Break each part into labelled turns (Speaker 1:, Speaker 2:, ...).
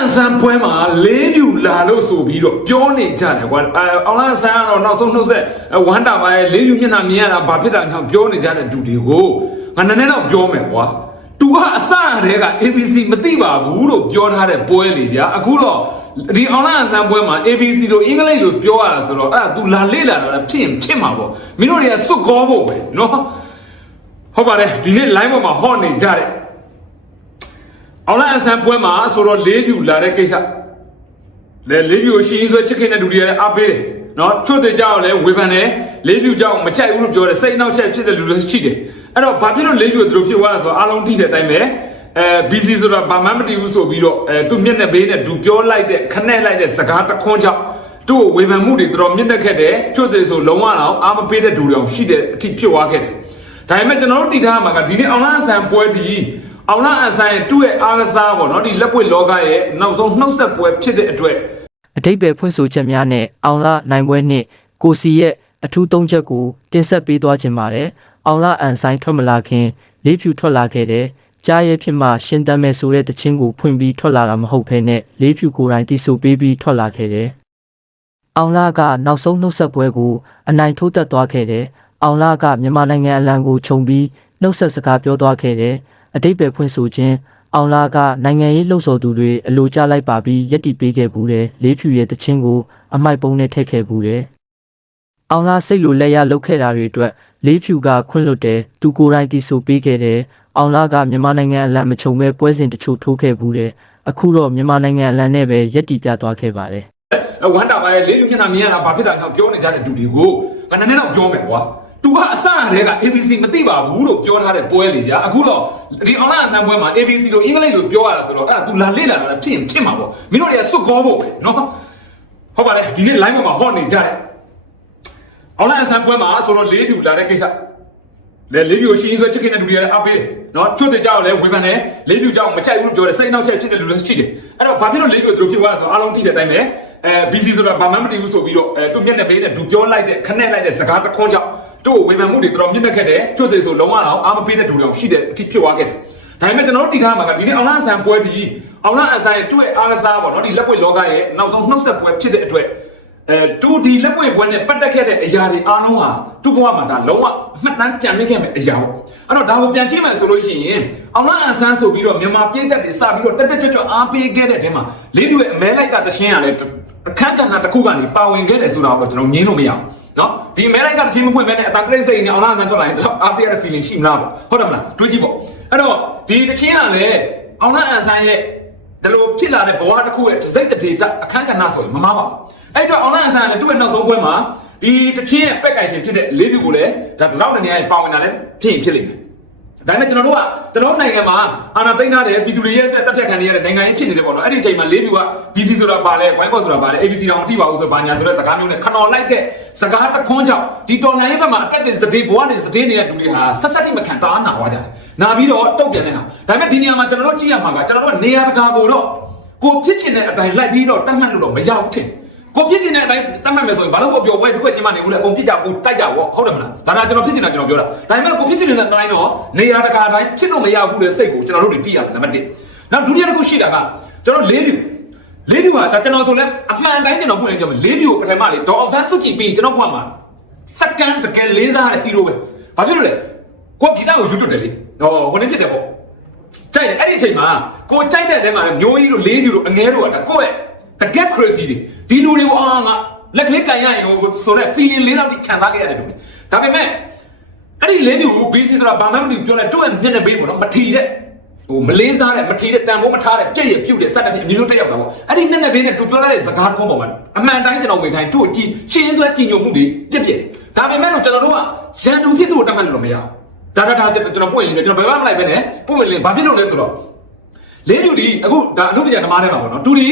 Speaker 1: န်ဆန်ပွဲမှာလေးပြူလာလို့ဆိုပြီးတော့ပြောနေကြတယ်ကွာအဲအောင်လန်ဆန်ကတော့နောက်ဆုံးနှုတ်ဆက်ဝမ်းတာပါရဲ့လေးပြူမျက်နှာမြင်ရတာဘာဖြစ်တာကြောင့်ပြောနေကြတဲ့ဒူတွေကိုငါနည်းနည်းတော့ပြောမယ်ကွာသူကအစရတဲ့က ABC မသိပါဘူးလို့ပြောထားတဲ့ပွဲလေဗျာအခုတော့ဒီအောင်လန်ဆန်ပွဲမှာ ABC လို့အင်္ဂလိပ်လိုပြောရတာဆိုတော့အဲ့ဒါ तू လာလေ့လာတာဖြစ်ရင်ဖြစ်မှာပေါ့မင်းတို့တွေကစွတ်ကောဖို့ပဲနော်ဟုတ်ပါတယ်ဒီနေ့ line ပေါ်မှာဟော့နေကြတယ် အောင်လိုက်အဆန်ပွဲမှာဆိုတော့လေးပြူလာတဲ့ကိစ္စလေလေးပြူကိုရှင်းရေးဆွဲချစ်ခင်တဲ့လူတွေလည်းအားပေးတယ်နော်ချွတ်တဲ့ကြောက်လည်းဝေဖန်တယ်လေးပြူကြောက်မကြိုက်ဘူးလို့ပြောတယ်စိတ်နှောက်ချက်ဖြစ်တဲ့လူတွေရှိတယ်အဲ့တော့ဘာဖြစ်လို့လေးပြူတို့ဖြစ်သွားလဲဆိုတော့အားလုံးသိတဲ့အတိုင်းပဲအဲ BC ဆိုတာဘာမှမတည်ဘူးဆိုပြီးတော့အဲသူမျက်နှာဘေးနဲ့ဒူပြောလိုက်တဲ့ခနဲ့လိုက်တဲ့စကားတစ်ခွန်းကြောင့်သူ့ကိုဝေဖန်မှုတွေတော်တော်မြင့်တက်ခဲ့တယ်ချွတ်တဲ့ဆိုလုံးဝတော့အားမပေးတဲ့ဒူတွေအောင်ရှိတဲ့အထိဖြစ်သွားခဲ့တယ်ဒါပေမဲ့ကျွန်တော်တို့တည်ထားမှာကဒီနေ့အောင်လားအဆန်ပွဲဒီ အောင်လားအဆန်ရဲ့သူ့ရဲ့အားကစားပေါ့နော်ဒီလက်ပွေလောကရဲ့နောက်ဆုံးနှုတ်ဆက်ပွဲဖြစ်တဲ့အတွက်
Speaker 2: အတိတ်ပဲဖွင့်ဆိုချက်များနဲ့အောင်လာနိုင်ပွဲနှင့်ကိုစီရဲ့အထူးသုံးချက်ကိုတင်ဆက်ပေးသွားခြင်းပါတယ်။အောင်လာအန်ဆိုင်ထွက်မလာခင်လေးဖြူထွက်လာခဲ့တဲ့ကြားရဲ့ဖြစ်မှရှင်းတမ်းမဲ့ဆိုတဲ့တခြင်းကိုဖွင့်ပြီးထွက်လာတာမဟုတ်ဘဲနဲ့လေးဖြူကိုယ်တိုင်တိဆိုပေးပြီးထွက်လာခဲ့တယ်။အောင်လာကနောက်ဆုံးနှုတ်ဆက်ပွဲကိုအနိုင်ထိုးသက်သွားခဲ့တယ်။အောင်လာကမြန်မာနိုင်ငံအလံကိုခြုံပြီးနှုတ်ဆက်စကားပြောသွားခဲ့တယ်။ အတိတ်ပဲဖွင့်ဆိုခြင်းအောင်လာကနိုင်ငံရေးလှုပ်ဆော်သူတွေအလိုကျလိုက်ပါပြီးယက်တီပေးခဲ့ဘူးတယ်လေးဖြူရဲ့တခြင်းကိုအမိုက်ပုံးနဲ့ထည့်ခဲ့ဘူးတယ်အောင်လာစိတ်လိုလက်ရလုတ်ခဲ့တာတွေအတွက်လေးဖြူကခွင့်လွတ်တယ်သူကိုယ်တိုင်တီဆိုပေးခဲ့တယ်အောင်လာကမြန်မာနိုင်ငံအလံမချုံမဲ့ပွဲစဉ်တချို့ထိုးခဲ့ဘူးတယ်အခုတော့မြန်မာနိုင်ငံအလံနဲ့ပဲယက်တီပြသွားခဲ့ပါတယ်
Speaker 1: ဝမ်းတာပါရဲ့လေးလူမျက်နှာမြင်ရတာဘာဖြစ်တာကြောင့်ပြောနေကြတဲ့ဒူတွေကိုငါနည်းနည်းတော့ပြောမယ်ကွာ သူကအစရတဲ့က ABC မသိပါဘူးလို့ပြောထားတဲ့ပွဲလေဗျာအခုတော့ဒီအွန်လိုင်းအစမ်းပွဲမှာ ABC လို့အင်္ဂလိပ်လိုပြောရတာဆိုတော့အဲ့ဒါ तू လာလေ့လာတာဖြစ်ရင်ဖြစ်မှာပေါ့မင်းတို့တွေကစွတ်ကောဖို့ပဲနော်ဟုတ်ပါလေဒီနေ့ line ပေါ်မှာဟော့နေကြတယ်အွန်လိုင်းအစမ်းပွဲမှာဆိုတော့လေးလူလာတဲ့ကိစ္စလေလေးပြူရှင်းရေးဆွဲချစ်ခင်တဲ့လူတွေလည်းအားပေးတယ်နော်ချွတ်တဲ့ကြောက်လည်းဝေဖန်တယ်လေးပြူကြောက်မကြိုက်ဘူးလို့ပြောတယ်စိတ်နှောက်ချက်ဖြစ်တဲ့လူတွေရှိတယ်အဲ့တော့ဘာဖြစ်လို့လေးပြူသူတို့ဖြစ်သွားလဲဆိုတော့အားလုံးသိတဲ့အတိုင်းပဲအဲ BC ဆိုတာဘာမှမတည်ဘူးဆိုပြီးတော့အဲသူမျက်နှာပေးနဲ့သူပြောလိုက်တဲ့ခနဲ့လိုက်တဲ့စကားတစ်ခွန်းကြောင့် သူ့ကိုဝေဖန်မှုတွေတော်တော်မြင့်တက်ခဲ့တယ်ချွတ်တဲ့ဆိုလုံးဝတော့အားမပေးတဲ့လူတွေအောင်ရှိတဲ့အထိဖြစ်သွားခဲ့တယ်ဒါပေမဲ့ကျွန်တော်တို့တည်ထားမှာကဒီနေ့အောင်လအဆန်ပွဲဒီအောင်လအဆန်ရဲ့သူ့ရဲ့အားကစားပေါ့နော်ဒီလက်ပွေလောကရဲ့နောက်ဆုံးနှုတ်ဆက်ပွဲဖြစ်တဲ့အတွက်အဲတူဒီလက်ပွေပွဲနဲ့ပတ်သက်ခဲ့တဲ့အရာတွေအားလုံးဟာသူ့ဘဝမှာဒါလုံးဝမှတ်တမ်းကြံနေခဲ့မယ့်အရာပေါ့အဲ့တော့ဒါကိုပြန်ကြည့်မယ်ဆိုလို့ရှိရင်အောင်လအန်ဆန်းဆိုပြီးတော့မြန်မာပြည်သက်တွေစပြီးတော့တက်တက်ကြွကြွအားပေးခဲ့တဲ့တဲမှာလေးတူရဲ့အမဲလိုက်ကတခြင်းရလဲအခန်းကဏ္ဍတစ်ခုကနေပါဝင်ခဲ့တယ်ဆိုတာကိုကျွန်တော်ငင်းလို့မရအောင် နော်ဒီအမဲလိုက်ကတခြင်းမဖွင့်မဲနဲ့အတန်တိတ်စိတ်နဲ့အောင်လအန်ဆန်းထွက်လာရင်တော့အားပေးရတဲ့ feeling ရှိမလားပေါ့ဟုတ်တယ်မလားတွေးကြည့်ပေါ့အဲ့တော့ဒီတခြင်းကလည်းအောင်လအန်ဆန်းရဲ့ဒါလိုဖြစ်လာတဲ့ဘဝတစ်ခုရဲ့ဒစိတ်တဒေတာအခန်းကဏ္ဍဆိုရင်မမားပါဘူးအဲ့တော့ online အစမ်းကလည်းသူ့ရဲ့နောက်ဆုံးပွဲမှာဒီတချင်းရဲ့ပက်ကင်ရှင်ဖြစ်တဲ့လေးပြကိုလည်းဒါဒီလောက်တနေရာပါဝင်တာလည်းဖြစ်ရင်ဖြစ်လိမ့်မယ် ဒါပေမဲ့ကျွန်တော်တို့ကကျွန်တော်နိုင်ငံမှာအာဏာသိမ်းထားတဲ့ပြည်သူတွေရဲ့ဆက်တပ်ဖြတ်ခံနေရတဲ့နိုင်ငံရေးဖြစ်နေတယ်ပေါ့နော်အဲ့ဒီအချိန်မှာလေးပြက BC ဆိုတာပါလဲဘိုင်းကော့ဆိုတာပါလဲ ABC တောင်မထိပါဘူးဆိုဘာညာဆိုတဲ့စကားမျိုးနဲ့ခဏော်လိုက်တဲ့စကားတစ်ခွန်းကြောင့်ဒီတော်လှန်ရေးဘက်မှာအတက်တဲ့စတေးဘဝနဲ့စတေးနေတဲ့လူတွေဟာဆက်ဆက်တိမခံတာနာသွားကြတယ်နာပြီးတော့တုတ်ပြန်တဲ့ဟာဒါပေမဲ့ဒီနေရာမှာကျွန်တော်တို့ကြည့်ရမှာကကျွန်တော်တို့ကနေရာတကာကိုတော့ကိုဖြစ်ချင်တဲ့အတိုင်းလိုက်ပြီးတော့တတ်မှတ်လို့တော့မရဘူးထင် ကိုဖြစ်ချင်တဲ့အတိုင်းတတ်မှတ်မယ်ဆိုရင်ဘာလို့ကိုပြောဝဲဒုက္ခကျင်းမနေဘူးလဲအကုန်ပြစ်ကြဘူးတိုက်ကြဘောဟုတ်တယ်မလားဒါကကျွန်တော်ဖြစ်ချင်တာကျွန်တော်ပြောတာဒါပေမဲ့ကိုဖြစ်ချင်တဲ့အတိုင်းတော့နေရာတကာတိုင်းဖြစ်လို့မရဘူးလေစိတ်ကိုကျွန်တော်တို့တွေသိရတယ်နံပါတ်1နောက်ဒုတိယတစ်ခုရှိတာကကျွန်တော်လေးပြူလေးပြူကဒါကျွန်တော်ဆိုလဲအမှန်တိုင်းကျွန်တော်พูดရင်ပြောမယ်လေးပြူကိုပထမလေဒေါ်အောင်ဆန်းစုကြည်ပြီးကျွန်တော်ဘွားမှာစက္ကန့်တကယ်လေးစားတဲ့ဟီးရိုးပဲဘာဖြစ်လို့လဲကိုဂီတကိုယူတွတ်တယ်လေဟောဟိုနေဖြစ်တယ်ပေါ့ကြိုက်တယ်အဲ့ဒီအချိန်မှာကိုကြိုက်တဲ့တဲမှာလည်းမျိုးကြီးတို့လေးမျိုးတို့အငဲတို့ကဒါကိုယ့်ရဲ့ တကက် crazy တွေဒီလူတွေကိုအာငါလက်လေးကန်ရရင်ဟိုဆိုတော့ feeling လေးတော့ခံစားခဲ့ရတယ်တူတယ်ဒါပေမဲ့အဲ့ဒီလေးမျိုးကို BC ဆိုတာဘာမှမသိဘူးပြောလိုက်တို့ရဲ့မျက်နှာပေးပေါ့နော်မထီတဲ့ဟိုမလေးစားတဲ့မထီတဲ့တန်ဖိုးမထားတဲ့ပြည့်ရပြုတ်တဲ့စက်တဲ့အမျိုးမျိုးတက်ရောက်တာပေါ့အဲ့ဒီမျက်နှာပေးနဲ့သူပြောလိုက်တဲ့စကားကုန်းပေါ်မှာအမှန်တိုင်းကျွန်တော်ဝင်ခိုင်းတို့ကြည့်ရှင်းဆွဲကြည်ညိုမှုတွေပြည့်ပြည့်ဒါပေမဲ့လို့ကျွန်တော်တို့ကရန်သူဖြစ်သူ့ကိုတတ်မှတ်လို့မရဘူးဒါဒါဒါကျွန်တော်ပွင့်ရင်ကျွန်တော်ဘယ်မှမလိုက်ပဲနဲ့ပွင့်ဝင်ရင်ဘာဖြစ်လို့လဲဆိုတော့လေးလူဒီအခုဒါအနုပညာဓမ္မထဲမှာပေါ့နော်တူဒီ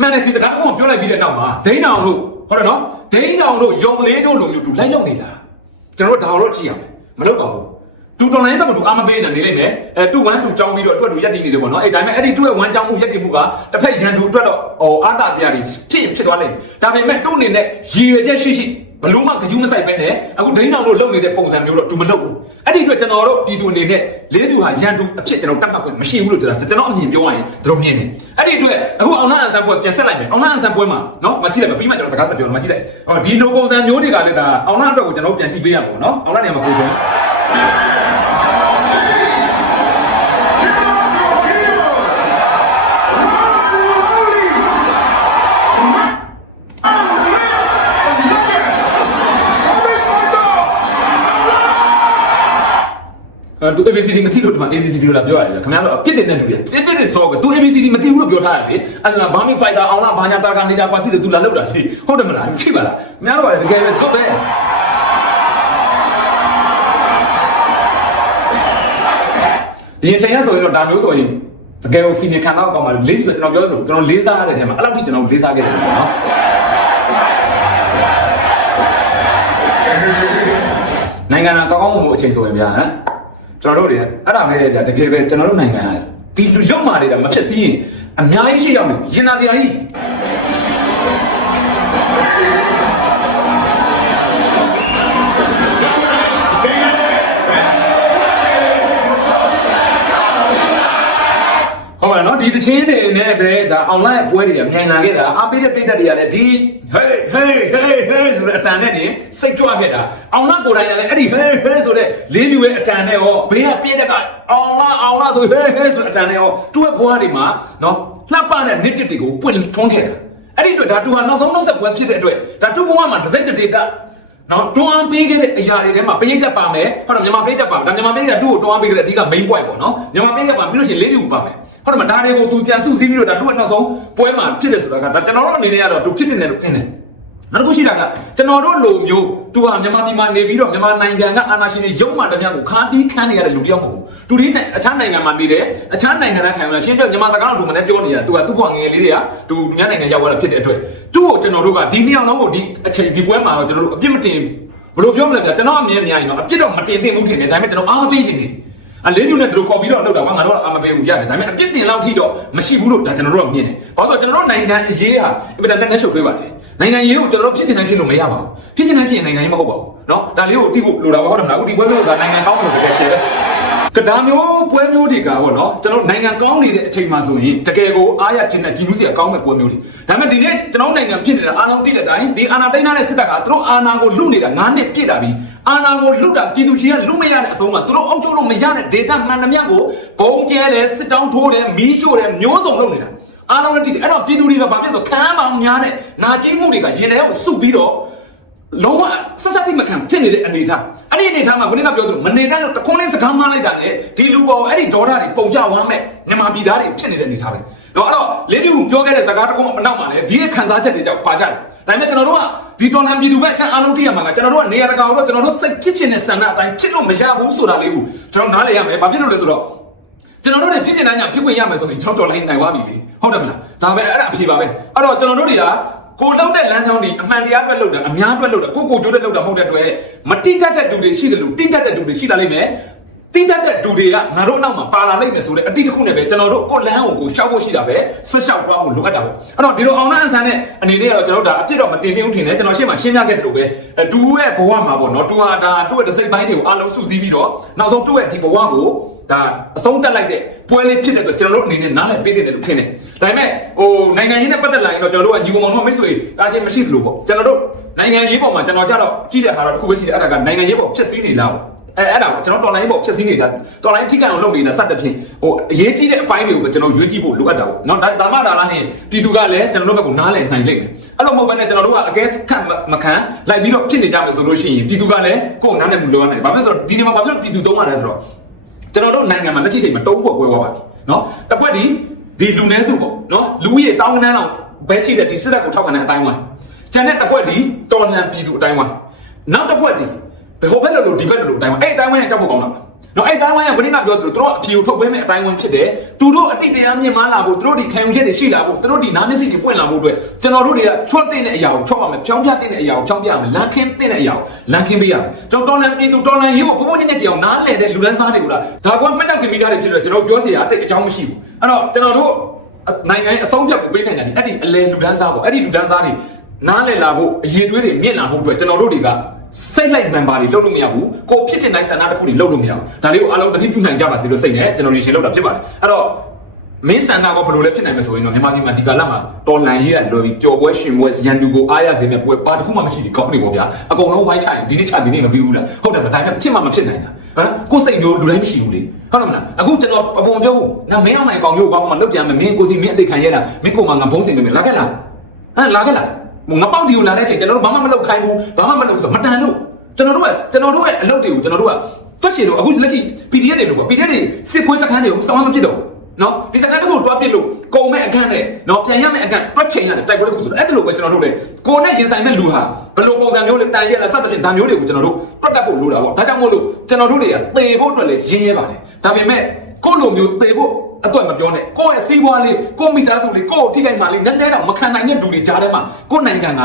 Speaker 1: မှန်တယ်ဒီစကားကိုပြောလိုက်ပြီးတဲ့နောက်မှာဒိန်းတောင်တို့ဟုတ်တယ်နော်ဒိန်းတောင်တို့ယုံလေးတို့လိုမျိုးတူလိုက်ရောက်နေတာကျွန်တော်တို့ဒါတော့ကြည့်ရမယ်မလုပ်ပါဘူးတူတော်လိုင်းဘက်ကတူအာမပေးနေနေလိမ့်မယ်အဲတူဝမ်းတူကြောင်းပြီးတော့အတွက်တူရက်တည်နေတယ်ပေါ့နော်အဲဒါပေမဲ့အဲ့ဒီတူရဲ့ဝမ်းကြောင်းမှုရက်တည်မှုကတစ်ဖက်ရန်သူအတွက်တော့ဟိုအာတာစရာတွေဖြစ်ရင်ဖြစ်သွားလိမ့်မယ်ဒါပေမဲ့တူအနေနဲ့ရည်ရွယ်ချက်ရှိရှိ ဘလို့မှကြူးမဆိုင်ပဲနဲ့အခုဒိန်းတော်တို့လုပ်နေတဲ့ပုံစံမျိုးတော့ तू မလုပ်ဘူးအဲ့ဒီအတွက်ကျွန်တော်တို့ပြည်သူအနေနဲ့လေးသူဟာရန်သူအဖြစ်ကျွန်တော်တတ်မှတ်ခွင့်မရှိဘူးလို့ကျွန်တော်ကျွန်တော်အမြင်ပြောရရင်တို့မြင်တယ်အဲ့ဒီအတွက်အခုအောင်နာအန်ဆန်ပွဲပြန်ဆက်လိုက်မယ်အောင်နာအန်ဆန်ပွဲမှာနော်မကြည့်လိုက်ပြီးမှကျွန်တော်စကားဆက်ပြောတော့မကြည့်လိုက်ဟောဒီလိုပုံစံမျိုးတွေကလည်းဒါအောင်နာအတွက်ကိုကျွန်တော်ပြန်ကြည့်ပေးရမှာပေါ့နော်အောင်နာနေရာမှာပုံစံ အဲသူ ABCD မသိလို့ဒီမှာ ABCD လို့လာပြောရတယ်ခင်ဗျားတို့ပြစ်တင်တဲ့လူတွေပြစ်တင်တဲ့ဆောကသူ ABCD မသိဘူးလို့ပြောထားတယ်လေအဲ့ဒါဘာမီဖိုက်တာအောင်လားဘာညာတာကနေကြကွာစီတယ်သူလာလောက်တာလေဟုတ်တယ်မလားချိပါလားခင်ဗျားတို့ကတကယ်ပဲဆော့ပဲရင်ချိန်ရဆိုရင်တော့ဒါမျိုးဆိုရင်တကယ်ကို feeling ခံတော့ကောင်းပါလေလေးဆိုကျွန်တော်ပြောဆိုကျွန်တော်လေးစားရတဲ့ထဲမှာအဲ့လောက်ထိကျွန်တော်လေးစားခဲ့တယ်ပေါ့နော်နိုင်ငံတော်ကောင်းကောင်းမွန်မွန်အချိန်ဆိုရင်ဗျာဟမ် ကျွန်တော်တို့တွေအဲ့ဒါပဲကြာတကယ်ပဲကျွန်တော်တို့နိုင်ငံကဒီလူရုပ်မာတွေကမဖြစ်စည်းရင်အများကြီးရှိရောက်နေရင်နာစရာကြီး ဟုတ်ပါနော်ဒီတချင်းတွေနဲ့ပဲဒါ online ပွဲတွေကမြိုင်လာခဲ့တာအားပေးတဲ့ပိတ်သက်တွေကလည်းဒီ hey hey hey hey ဆိုတဲ့အတန်နဲ့နေစိတ်ကြွခဲ့တာအောင်လာကိုယ်တိုင်ကလည်းအဲ့ဒီ hey hey ဆိုတဲ့လေးမျိုးရဲ့အတန်နဲ့ဟောဘေးကပြည့်တဲ့ကအောင်လာအောင်လာဆို hey hey ဆိုတဲ့အတန်နဲ့ဟောသူ့ရဲ့ဘွားတွေမှာနော်လှပတဲ့ nit တွေကိုပွင့်ထွန်းခဲ့တာအဲ့ဒီအတွက်ဒါသူဟာနောက်ဆုံးနောက်ဆက်ပွဲဖြစ်တဲ့အတွက်ဒါသူ့ဘဝမှာတစ်စိတ်တစ်ဒေတာနော်တွန်းအားပေးခဲ့တဲ့အရာတွေထဲမှာပရိသတ်ပါမယ်ဟုတ်တယ်မြန်မာပရိသတ်ပါမယ်ဒါမြန်မာပရိသတ်သူ့ကိုတွန်းအားပေးခဲ့တဲ့အဓိက main point ပေါ့နော်မြန်မာပရိသတ်ပါပြီးလို့ရှိရင်လေးတွေကိုပါမယ် ဟုတ်တယ်မဒါတွေကိုသူပြန်စုစည်းပြီးတော့ဒါသူ့ရဲ့နောက်ဆုံးပွဲမှာဖြစ်တယ်ဆိုတာကဒါကျွန်တော်တို့အနေနဲ့ကတော့သူဖြစ်နေတယ်လို့ထင်တယ်နောက်တစ်ခုရှိတာကကျွန်တော်တို့လိုမျိုးသူဟာမြန်မာပြည်မှာနေပြီးတော့မြန်မာနိုင်ငံကအာဏာရှင်တွေရုံမှတမျှကိုခါတီးခန်းနေရတဲ့လူတစ်ယောက်မဟုတ်ဘူးသူဒီနဲ့အခြားနိုင်ငံမှာနေတယ်အခြားနိုင်ငံသားခံရရှင်းပြမြန်မာစကားတော့သူမနဲ့ပြောနေရသူကသူ့ဘဝငယ်ငယ်လေးတွေကသူညနိုင်ငံရောက်လာဖြစ်တဲ့အတွက်သူ့ကိုကျွန်တော်တို့ကဒီနှစ်ယောက်လုံးကိုဒီအချိန်ဒီပွဲမှာတော့ကျွန်တော်တို့အပြစ်မတင်ဘယ်လိုပြောမလဲဗျာကျွန်တော်အမြင်အများကြီးတော့အပြစ်တော့မတင်သင့်ဘူးထင်တယ်ဒါပေမဲ့ကျွန်တော်အားမပေးချင်ဘူး အလေးမျိုးနဲ့ဒီလိုခေါ်ပြီးတော့လောက်တာကငါတို့ကအမပေးဘူးရတယ်ဒါပေမဲ့အပြစ်တင်လောက်ထိတော့မရှိဘူးလို့ဒါကျွန်တော်တို့ကမြင်တယ်။ဘာလို့ဆိုတော့ကျွန်တော်တို့နိုင်ငံအရေးဟာအင်တာနက်နဲ့ရှုပ်ထွေးပါတယ်။နိုင်ငံရေးကိုကျွန်တော်တို့ဖြစ်ချင်တိုင်းဖြစ်လို့မရပါဘူး။ဖြစ်ချင်တိုင်းဖြစ်ရင်နိုင်ငံရေးမဟုတ်ပါဘူး။နော်ဒါလေးကိုတိဖို့လိုတာပါဟုတ်တယ်မလား။အခုဒီပွဲမျိုးကနိုင်ငံကောင်းလို့ဆိုတဲ့ရှယ်ပဲ။ ကဒါမျိုးပွဲမျိုးတွေကပေါ့နော်ကျွန်တော်နိုင်ငံကောင်းနေတဲ့အချိန်မှာဆိုရင်တကယ်ကိုအားရတင်တဲ့ဂျီနူးစီကကောင်းတဲ့ပွဲမျိုးတွေဒါပေမဲ့ဒီနေ့ကျွန်တော်နိုင်ငံဖြစ်နေတာအားလုံးသိတဲ့အတိုင်းဒီအာဏာသိမ်းထားတဲ့စစ်တပ်ကသူတို့အာဏာကိုလုနေတာ9နှစ်ပြည့်လာပြီအာဏာကိုလုတာပြည်သူရှင်ကလုမရတဲ့အဆုံးမှာသူတို့အုပ်ချုပ်လို့မရတဲ့ဒေတာမှန်သမျှကိုဘုံကျဲတယ်စစ်တောင်းထိုးတယ်မီးရှို့တယ်မျိုးစုံလုပ်နေတာအားလုံးလည်းသိတယ်အဲ့တော့ပြည်သူတွေကဘာဖြစ်လို့ခံမ်းပေါင်းများတဲ့နာကျင်းမှုတွေကရင်ထဲကိုစုပြီးတော့ လုံးဝဆက်ဆက်တိမခံဖြစ်နေတဲ့အနေအထားအဲ့ဒီအနေအထားမှာဘယ်နည်းကပြောသလိုမနေတတ်လို့တခွန်းလေးစကားမှန်းလိုက်တာနဲ့ဒီလူပေါ်အဲ့ဒီဒေါ်တာတွေပုံကြဝမ်းမဲ့မြန်မာပြည်သားတွေဖြစ်နေတဲ့အနေအထားပဲတော့အဲ့တော့လေးပြူပြောခဲ့တဲ့စကားတခုအနောက်မှာလည်းဒီရဲ့ခံစားချက်တွေကြောင့်ပါကြတယ်ဒါပေမဲ့ကျွန်တော်တို့ကဒီတော်လန်ပြည်သူဘက်အချက်အားလုံးသိရမှာကကျွန်တော်တို့ကနေရာတကာတော့ကျွန်တော်တို့စိတ်ဖြစ်ချင်တဲ့ဆန္ဒအတိုင်းချစ်လို့မရဘူးဆိုတာလေးကိုကျွန်တော်နားလည်ရမယ်ဘာဖြစ်လို့လဲဆိုတော့ကျွန်တော်တို့တွေဖြစ်ချင်တဲ့ညဖြစ်ခွင့်ရမယ်ဆိုရင်ကျွန်တော်တော်လိုင်းနိုင်သွားပြီလေဟုတ်တယ်မလားဒါပဲအဲ့ဒါအဖြေပါပဲအဲ့တော့ကျွန်တော်တို့တွေက ကိုလောက်တဲ့လမ်းကြောင်းတွေအမှန်တရားပဲလောက်တာအများပဲလောက်တာကိုကိုကျိုးတဲ့လောက်တာမဟုတ်တဲ့အတွက်မတိတတ်တဲ့သူတွေရှိတယ်လို့တိတတ်တဲ့သူတွေရှိလာလိမ့်မယ် တိတတ်တဲ့သူတွေကငါတို့နောက်မှာပါလာလိမ့်မယ်ဆိုတဲ့အတိတစ်ခုနဲ့ပဲကျွန်တော်တို့ကိုလမ်းကိုကိုရှောက်ဖို့ရှိတာပဲဆက်ရှောက်သွားဖို့လိုအပ်တာပေါ့အဲ့တော့ဒီလိုအောင်လန်းအဆန်းတဲ့အနေနဲ့ကတော့ကျွန်တော်တို့ဒါအပြစ်တော့မတင်ပြဘူးထင်တယ်ကျွန်တော်ရှင်းမှာရှင်းပြခဲ့တယ်လို့ပဲတူရဲ့ဘဝမှာပေါ့နော်တူဟာဒါတူရဲ့တစ်စိတ်ပိုင်းတွေကိုအလုံးစုစည်းပြီးတော့နောက်ဆုံးတူရဲ့ဒီဘဝကိုဒါအဆုံးတက်လိုက်တဲ့ပွဲလေးဖြစ်တဲ့အတွက်ကျွန်တော်တို့အနေနဲ့နားလည်ပေးတယ်လို့ထင်တယ်။ဒါပေမဲ့ဟိုနိုင်ငံရေးနဲ့ပတ်သက်လာရင်တော့ကျွန်တော်တို့ကညီကောင်မောင်တို့မိတ်ဆွေအားချင်းမရှိသလိုပေါ့။ကျွန်တော်တို့နိုင်ငံရေးပေါ်မှာကျွန်တော်ကြတော့ကြည့်တဲ့ဟာတော့တစ်ခုပဲရှိတယ်အဲ့ဒါကနိုင်ငံရေးပေါ်ဖြစ်စည်းနေလား။ အဲအဲ့ဒါကိုကျွန်တော်တော်လိုင်းပေါ်ဖြစ်စည်းနေတာတော်လိုင်းထိကန်အောင်လုပ်နေတာစတဲ့ဖြင့်ဟိုအရေးကြီးတဲ့အပိုင်းတွေကိုပဲကျွန်တော်ရွေးကြည့်ဖို့လိုအပ်တာပေါ့။နော်ဒါဒါမှဒါလားနဲ့ပြည်သူကလည်းကျွန်တော်တို့ဘက်ကနားလည်နိုင်လိမ့်မယ်။အဲ့လိုမဟုတ်ဘဲနဲ့ကျွန်တော်တို့ကအကဲခတ်မခံလိုက်ပြီးတော့ဖြစ်နေကြမယ်ဆိုလို့ရှိရင်ပြည်သူကလည်းကိုယ်နားလည်မှုလိုရနိုင်တယ်။ဘာဖြစ်လို့ဆိုတော့ဒီနေရာမှာဘာဖြစ်လို့ပြည်သူသုံးရလဲဆိုတော့ကျွန်တော်တို့နိုင်ငံမှာလက်ရှိချိန်မှာတုံးဖွဲ့ကွဲသွားပါပြီနော်တစ်ဖွဲ့ဒီဒီလူနည်းစုပေါ့နော်လူကြီးတောင်းတန်းအောင်ဘဲရှိတဲ့ဒီစစ်တပ်ကိုထောက်ခံတဲ့အတိုင်းဝိုင်းကျန်တဲ့တစ်ဖွဲ့ဒီတော်လှန်ပြည်သူအတိုင်းဝိုင်းနောက်တစ်ဖွဲ့ဒီ ဘယ်ဟိုဘက်လို့ဒီဘက်လို့အတိုင်းဝိုင်းအဲ့အတိုင်းဝိုင်းကကြောက်ဖို့ကောင်းတာနော်အဲ့အတိုင်းဝိုင်းကဘယ်နည်းကပြောသလိုသူတို့အဖြေကိုထုတ်ပေးမဲ့အတိုင်းဝိုင်းဖြစ်တယ်သူတို့အတိတ်တရားမြင်မာလာဖို့သူတို့ဒီခံယူချက်တွေရှိလာဖို့သူတို့ဒီနားမျက်စိတွေပွင့်လာဖို့အတွက်ကျွန်တော်တို့တွေကချွတ်တဲ့အရာကိုချော့ပါမယ်ဖြောင်းပြတဲ့အရာကိုဖြောင်းပြရမယ်လမ်းခင်းတဲ့အရာကိုလမ်းခင်းပေးရမယ်ကျွန်တော်တော်လန်ပြည်သူတော်လန်ရေးကိုဘုံဘုံညက်ညက်ကြအောင်နားလဲတဲ့လူလန်းစားတွေကိုလားဒါကမှတ်တောက်တင်မိသားတွေဖြစ်လို့ကျွန်တော်ပြောစရာအတိတ်အကြောင်းမရှိဘူးအဲ့တော့ကျွန်တော်တို့နိုင်ငံအဆုံးဖြတ်ကိုပေးနိုင်တယ်အဲ့ဒီအလဲလူလန်းစားပေါ့အဲ့ဒီလူလန်းစားတွေနားလည်လာဖို့အရေးတွေးတွေမြင့်လာဖို့အတွက်ကျွန်တော်တို့တွေက စိတ်လိုက်ဗန်ပါတွေလုပ်လို့မရဘူးကိုဖြစ်ချင်တဲ့ဆန္ဒတစ်ခုတွေလုပ်လို့မရဘူးဒါလေးကိုအားလုံးသတိပြုနိုင်ကြပါစေလို့စိတ်နဲ့ကျွန်တော်ဒီရှင်လုပ်တာဖြစ်ပါတယ်အဲ့တော့မင်းဆန္ဒကဘယ်လိုလဲဖြစ်နိုင်မလဲဆိုရင်တော့မြန်မာပြည်မှာဒီကာလမှာတော်လန်ရေးရလွယ်ပြီးပျော်ပွဲရှင်ပွဲရန်သူကိုအားရစေမဲ့ပွဲပါတစ်ခုမှမရှိဘူးကောင်းနေပေါ့ဗျာအကုန်လုံးဝိုင်းချိုင်ဒီနေ့ချဒီနေ့မပြီးဘူးလားဟုတ်တယ်မတိုင်းဖြစ်မှမဖြစ်နိုင်တာဟမ်ကိုယ်စိတ်မျိုးလူတိုင်းမရှိဘူးလေဟုတ်တယ်မလားအခုကျွန်တော်အပုံပြောဖို့ငါမင်းအောင်နိုင်ကောင်မျိုးကောင်းမှလောက်ကြမ်းမယ်မင်းကိုစီမင်းအသိခံရတာမင်းကိုမှငါဘုံစင်ပေးမယ်လာခဲ့လားဟမ်လာခဲ့လား ငါပေါက်ဒီကိုလာတဲ့အချိန်ကျွန်တော်တို့ဘာမှမလုပ်ခိုင်းဘူးဘာမှမလုပ်ဆိုမတန်လို့ကျွန်တော်တို့ကကျွန်တော်တို့ရဲ့အလုပ်တွေကိုကျွန်တော်တို့ကတွက်ချင်လို့အခုလက်ရှိ PDF တွေလို့ပေါ့ PDF တွေစစ်ဖွေးစခန်းတွေကိုစောင်းမဖြစ်တော့နော်ဒီစကားတခုတွားပြစ်လို့ကုံမဲ့အခန်းနဲ့နော်ပြန်ရမဲ့အခန်းတွက်ချိန်ရတယ်တိုက်ပွဲတခုဆိုတော့အဲ့ဒါလိုပဲကျွန်တော်တို့လေကိုနဲ့ရင်ဆိုင်မဲ့လူဟာဘယ်လိုပုံစံမျိုးလဲတန်ရက်လားစသဖြင့်ဒါမျိုးတွေကိုကျွန်တော်တို့တွက်တတ်ဖို့လိုတာပေါ့ဒါကြောင့်မို့လို့ကျွန်တော်တို့တွေကသေဖို့အတွက်လည်းရင်းရဲပါတယ်ဒါပေမဲ့ကိုလိုမျိုးသေဖို့ အတွက်မပြောနဲ့ကိုယ့်ရဲ့စီးပွားလေးကိုမိသားစုလေးကိုထိခိုက်မှလေးနည်းနည်းတော့မခံနိုင်တဲ့လူတွေကြားထဲမှာကိုနိုင်ငံက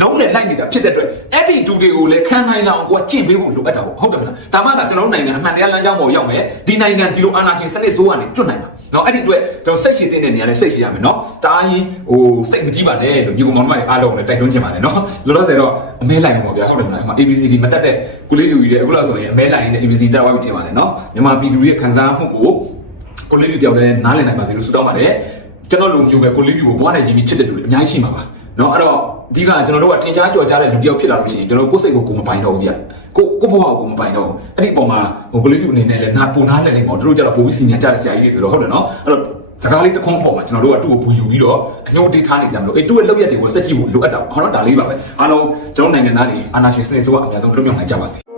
Speaker 1: လုံးနဲ့လိုက်နေတာဖြစ်တဲ့အတွက်အဲ့ဒီလူတွေကိုလည်းခံနိုင်အောင်ကိုကကြင့်ပေးဖို့လိုအပ်တာပေါ့ဟုတ်တယ်မလားဒါမှသာကျွန်တော်တို့နိုင်ငံအမှန်တရားလမ်းကြောင်းပေါ်ရောက်မယ်ဒီနိုင်ငံဒီလိုအာဏာရှင်စနစ်ဆိုးကနေကျွတ်နိုင်မှာနော်အဲ့ဒီအတွက်ကျွန်တော်စိတ်ရှိတဲ့နေရာနဲ့စိတ်ရှိရမယ်နော်တားရင်ဟိုစိတ်မကြီးပါနဲ့လို့ညီကောင်မောင်တို့တွေအားလုံးလည်းတိုက်တွန်းချင်ပါတယ်နော်လောလောဆယ်တော့အမဲလိုက်မှာပေါ့ဗျာဟုတ်တယ်မလားအမ ABC ဒီမတက်တဲ့ကုလေးလူကြီးတွေအခုလောက်ဆိုရင်အမဲလိုက်ရင် ABC တက်သွားပြီထင်ပါတယ်နော်မြန်မာပြည်သူတွေရဲ့ခံစားမှုကို ကိုလေးပြည်တယောက်တည်းနားလည်နိုင်ပါစေလို့ဆုတောင်းပါတယ်ကျွန်တော်လူမျိုးပဲကိုလေးပြည်ကိုဘွားနိုင်ရင်ပြီးချစ်တဲ့လူတွေအများကြီးရှိမှာပါเนาะအဲ့တော့အဓိကကျွန်တော်တို့ကထင်ရှားကြော်ကြားတဲ့လူတစ်ယောက်ဖြစ်လာလို့ရှိရင်ကျွန်တော်ကိုယ်စိတ်ကိုကိုမပိုင်တော့ဘူးကြကိုကိုဘွားကိုမပိုင်တော့ဘူးအဲ့ဒီပုံမှာဟိုကိုလေးပြည်အနေနဲ့လည်းနာပုံနားလည်နေပေါ့တို့ကြတော့ပိုပြီးစီနီယာကြတဲ့ဆရာကြီးတွေဆိုတော့ဟုတ်တယ်เนาะအဲ့တော့စကားလေးတစ်ခွန်းပေါ်မှာကျွန်တော်တို့ကသူ့ကိုပူယူပြီးတော့အညှို့တိထားနေကြမလို့အေးသူ့ရဲ့လောက်ရက်တွေကိုစက်ကြည့်ဖို့လိုအပ်တာဟောတော့ဒါလေးပါပဲအားလုံးကျွန်တော်နိုင်ငံသားတွေအာနာရှင်စနစ်ဆိုကအများဆုံးလွတ်မြောက်နိုင်ကြပါစေ